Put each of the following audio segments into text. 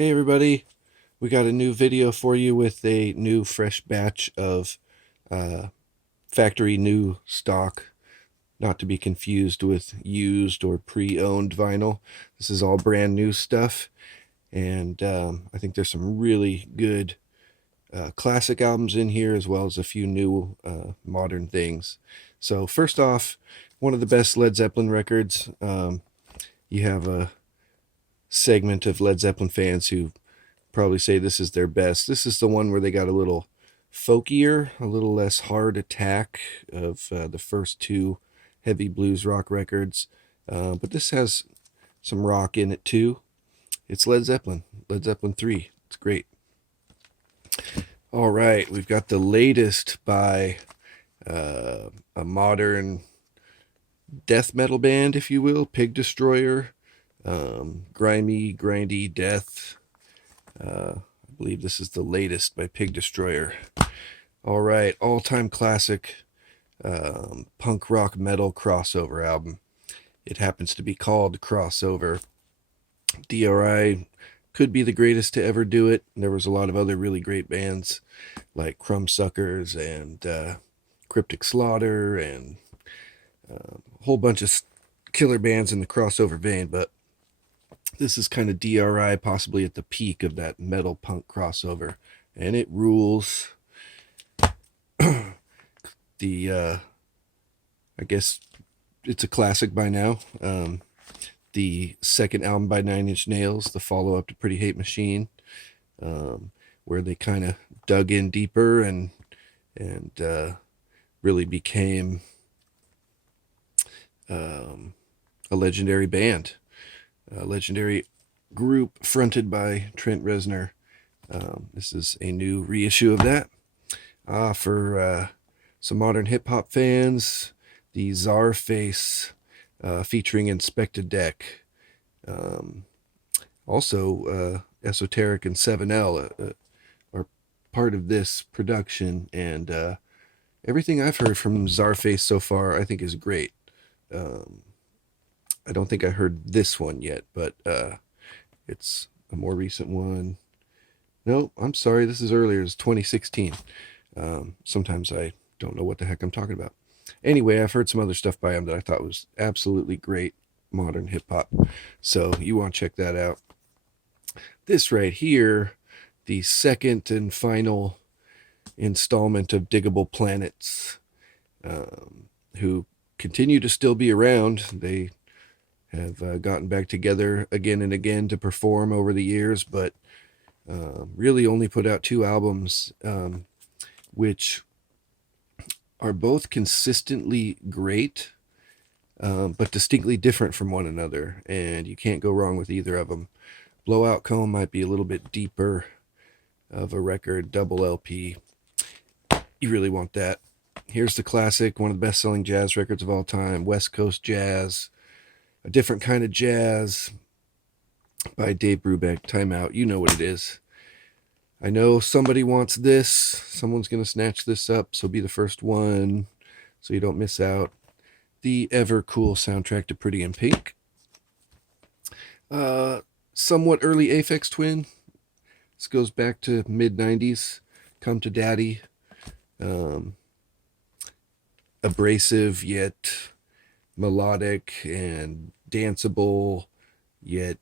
Hey everybody, we got a new video for you with a new fresh batch of uh, factory new stock, not to be confused with used or pre-owned vinyl. This is all brand new stuff, and I think there's some really good classic albums in here, as well as a few new modern things. So first off, one of the best Led Zeppelin records. You have a segment of Led Zeppelin fans who probably say this is their best. This is the one where they got a little folkier, a little less hard attack of the first two heavy blues rock records. But this has some rock in it too. It's Led Zeppelin, Led Zeppelin 3. It's great. All right, we've got the latest by a modern death metal band, if you will, Pig Destroyer. Grimy, grindy death. I believe this is the latest by Pig Destroyer. All right, all-time classic punk rock metal crossover album. It happens to be called Crossover. DRI could be the greatest to ever do it. There was a lot of other really great bands like Crumbsuckers and Cryptic Slaughter and a whole bunch of killer bands in the crossover vein, but this is kind of DRI, possibly at the peak of that metal punk crossover, and it rules. I guess it's a classic by now. The second album by Nine Inch Nails, the follow-up to Pretty Hate Machine, where they kind of dug in deeper and really became a legendary band. A legendary group fronted by Trent Reznor. This is a new reissue of that. For some modern hip-hop fans, the Czarface featuring Inspected Deck. Also, Esoteric and 7L are part of this production, and everything I've heard from Czarface so far I think is great. I don't think I heard this one yet, but it's a more recent one. No, I'm sorry, this is earlier. It's 2016. Sometimes I don't know what the heck I'm talking about. Anyway, I've heard some other stuff by him that I thought was absolutely great modern hip hop. So you want to check that out. This right here, the second and final installment of Diggable Planets, who continue to still be around. They have gotten back together again and again to perform over the years, but really only put out two albums, which are both consistently great, but distinctly different from one another, and you can't go wrong with either of them. Blowout Comb might be a little bit deeper of a record, double LP. You really want that. Here's the classic, one of the best-selling jazz records of all time, West Coast Jazz, A Different Kind of Jazz by Dave Brubeck. Time Out. You know what it is. I know somebody wants this. Someone's going to snatch this up, so be the first one so you don't miss out. The ever cool soundtrack to Pretty in Pink. Somewhat early Aphex Twin. This goes back to mid-90s. Come to Daddy. Abrasive yet melodic and danceable, yet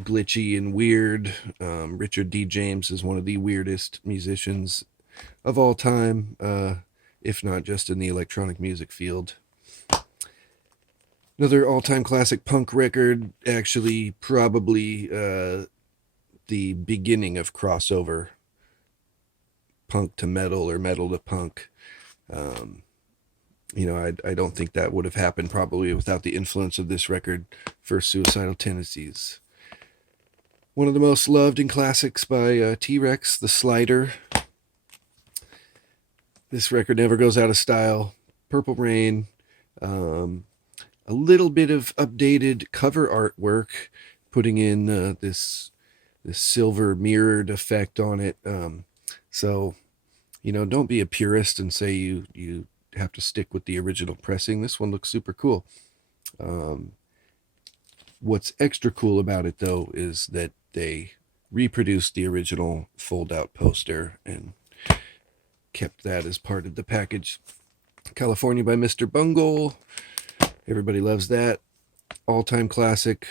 glitchy and weird. Richard D. James is one of the weirdest musicians of all time, if not just in the electronic music field. Another all-time classic punk record, actually probably the beginning of crossover punk to metal or metal to punk. I don't think that would have happened probably without the influence of this record for Suicidal Tendencies. One of the most loved in classics by T-Rex, The Slider. This record never goes out of style. Purple Rain. A little bit of updated cover artwork, putting in this silver mirrored effect on it. So, don't be a purist and say you have to stick with the original pressing. This one looks super cool. What's extra cool about it, though, is that they reproduced the original fold-out poster and kept that as part of the package. California by Mr. Bungle. Everybody loves that. All-time classic.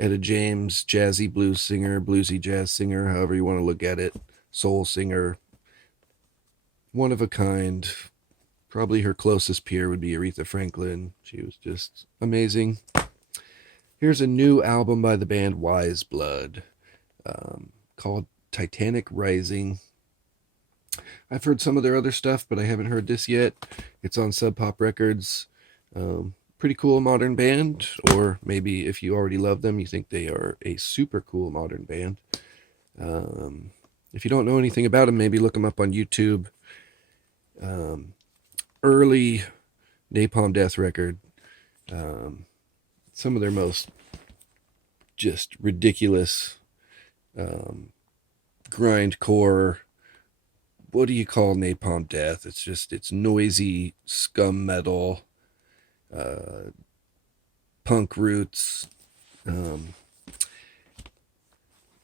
Etta James, jazzy blues singer, bluesy jazz singer, however you want to look at it. Soul singer. One of a kind. Probably her closest peer would be Aretha Franklin. She was just amazing. Here's a new album by the band Wise Blood, called Titanic Rising. I've heard some of their other stuff, but I haven't heard this yet. It's on Sub Pop Records. Pretty cool modern band, or maybe if you already love them, you think they are a super cool modern band. If you don't know anything about them, maybe look them up on YouTube. Early Napalm Death record. Some of their most just ridiculous grindcore. What do you call Napalm Death? It's noisy scum metal, punk roots.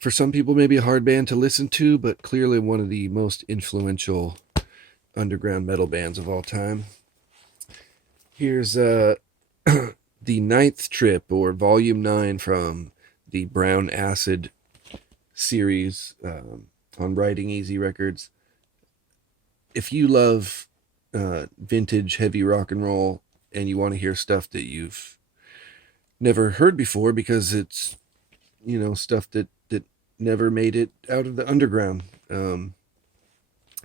For some people, maybe a hard band to listen to, but clearly one of the most influential underground metal bands of all time. Here's the Ninth Trip, or Volume 9, from the Brown Acid series on Riding Easy Records. If you love vintage heavy rock and roll and you want to hear stuff that you've never heard before, because it's, stuff that never made it out of the underground,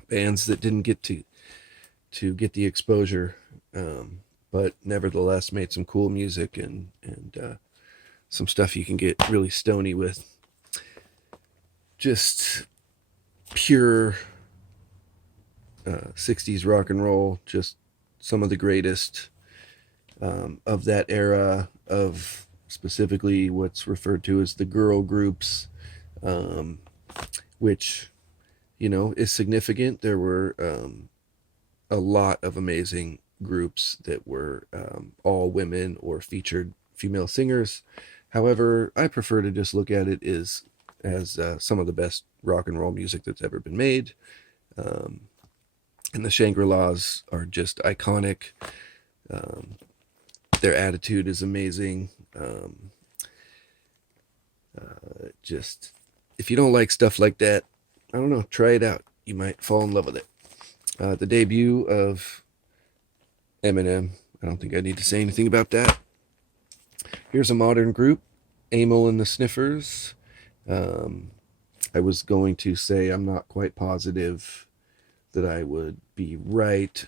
bands that didn't get to get the exposure, but nevertheless made some cool music and some stuff you can get really stony with. Just pure 60s rock and roll, just some of the greatest of that era, of specifically what's referred to as the girl groups, which, is significant. There were a lot of amazing groups that were all women or featured female singers. However, I prefer to just look at it as some of the best rock and roll music that's ever been made. And the Shangri-Las are just iconic. Their attitude is amazing. Just, if you don't like stuff like that, I don't know, try it out. You might fall in love with it. The debut of Eminem. I don't think I need to say anything about that. Here's a modern group, Amyl and the Sniffers. I was going to say I'm not quite positive that I would be right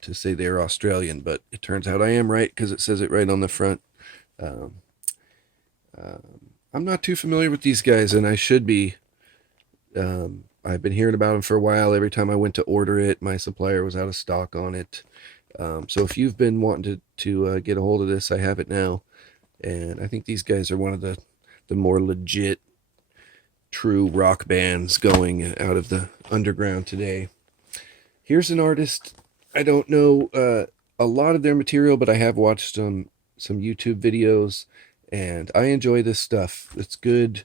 to say they're Australian, but it turns out I am right because it says it right on the front. I'm not too familiar with these guys, and I should be. I've been hearing about them for a while. Every time I went to order it, my supplier was out of stock on it. So if you've been wanting to get a hold of this, I have it now. And I think these guys are one of the more legit, true rock bands going out of the underground today. Here's an artist. I don't know a lot of their material, but I have watched some YouTube videos, and I enjoy this stuff. It's good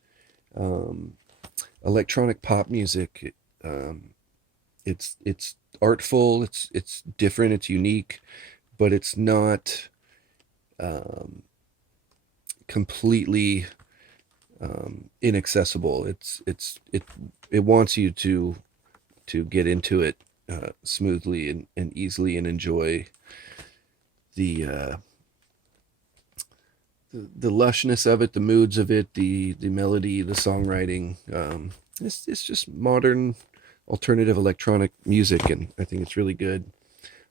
electronic pop music. It's artful. It's different. It's unique, but it's not completely inaccessible. It wants you to get into it smoothly and easily, and enjoy the lushness of it, the moods of it, the melody, the songwriting. It's just modern alternative electronic music, and I think it's really good.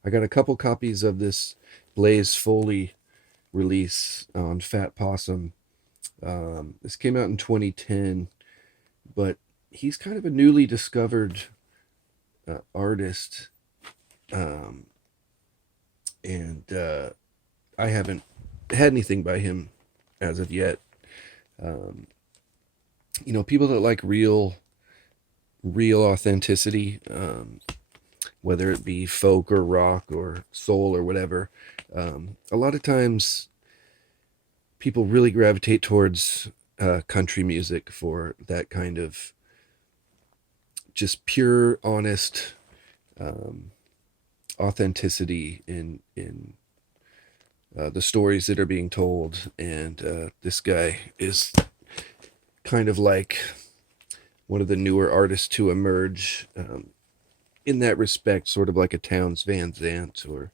I got a couple copies of this Blaze Foley release on Fat Possum. This came out in 2010, but he's kind of a newly discovered artist, and I haven't had anything by him as of yet. People that like real authenticity, whether it be folk or rock or soul or whatever, a lot of times people really gravitate towards country music for that kind of just pure, honest um, authenticity in the stories that are being told. And this guy is kind of like one of the newer artists to emerge in that respect, sort of like a Townes Van Zandt or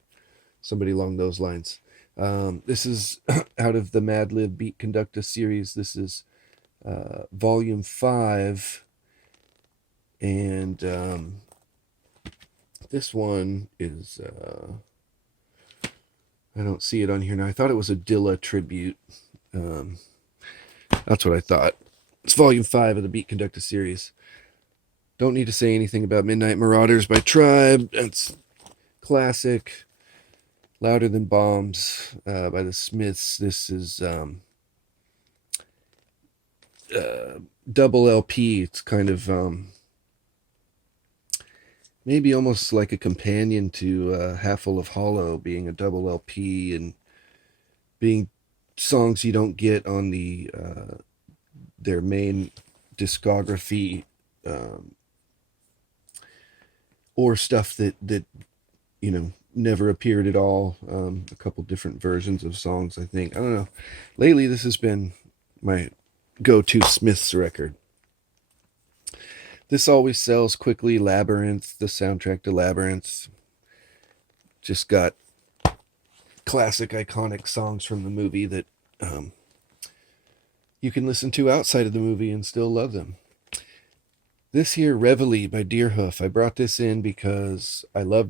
somebody along those lines. This is out of the Mad Lib Beat Conducta series. This is volume 5, and this one is I don't see it on here now. I thought it was a Dilla tribute. Um, that's what I thought. It's volume 5 of the Beat Conducta series. Don't need to say anything about Midnight Marauders by Tribe. That's classic. Louder Than Bombs by the Smiths. This is double LP. It's kind of maybe almost like a companion to Half Full of Hollow, being a double LP and being songs you don't get on the their main discography, or stuff that never appeared at all. A couple different versions of songs, I think. I don't know. Lately, this has been my go-to Smiths record. This always sells quickly. Labyrinth, the soundtrack to Labyrinth, just got classic, iconic songs from the movie that you can listen to outside of the movie and still love them. This here, Reveille by Deerhoof, I brought this in because I love